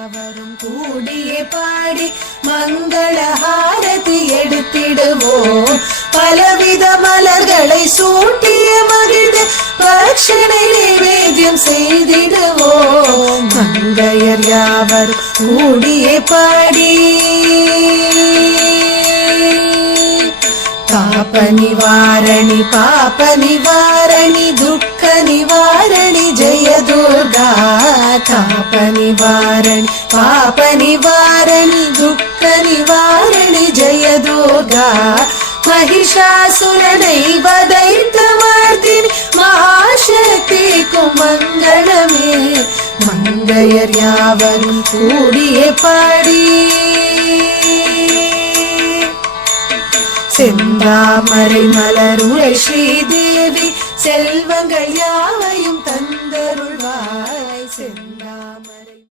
யாவரும் கூடியே பாடி மங்கள ஹாரதி எடுத்திடுவோம். பலவித மலர்களை சூட்டிய மகிழ்ந்து பக்ஷனை நைவேத்தியம் செய்திடுவோம். மங்கையர் யாவரும் கூடியே பாடி ताप निवारणी पाप निवारणी दुःख निवारणी जय दुर्गा. ताप निवारणी पाप निवारणी दुःख निवारणी जय दुर्गा. महिषासुरनै वदैतमर्दिनि महाशक्ति को मंगलमे. मंगैयर यावरुम कूडिये पाडी செந்தாமரை மலருளை ஸ்ரீதேவி செல்வங்கள் யாவ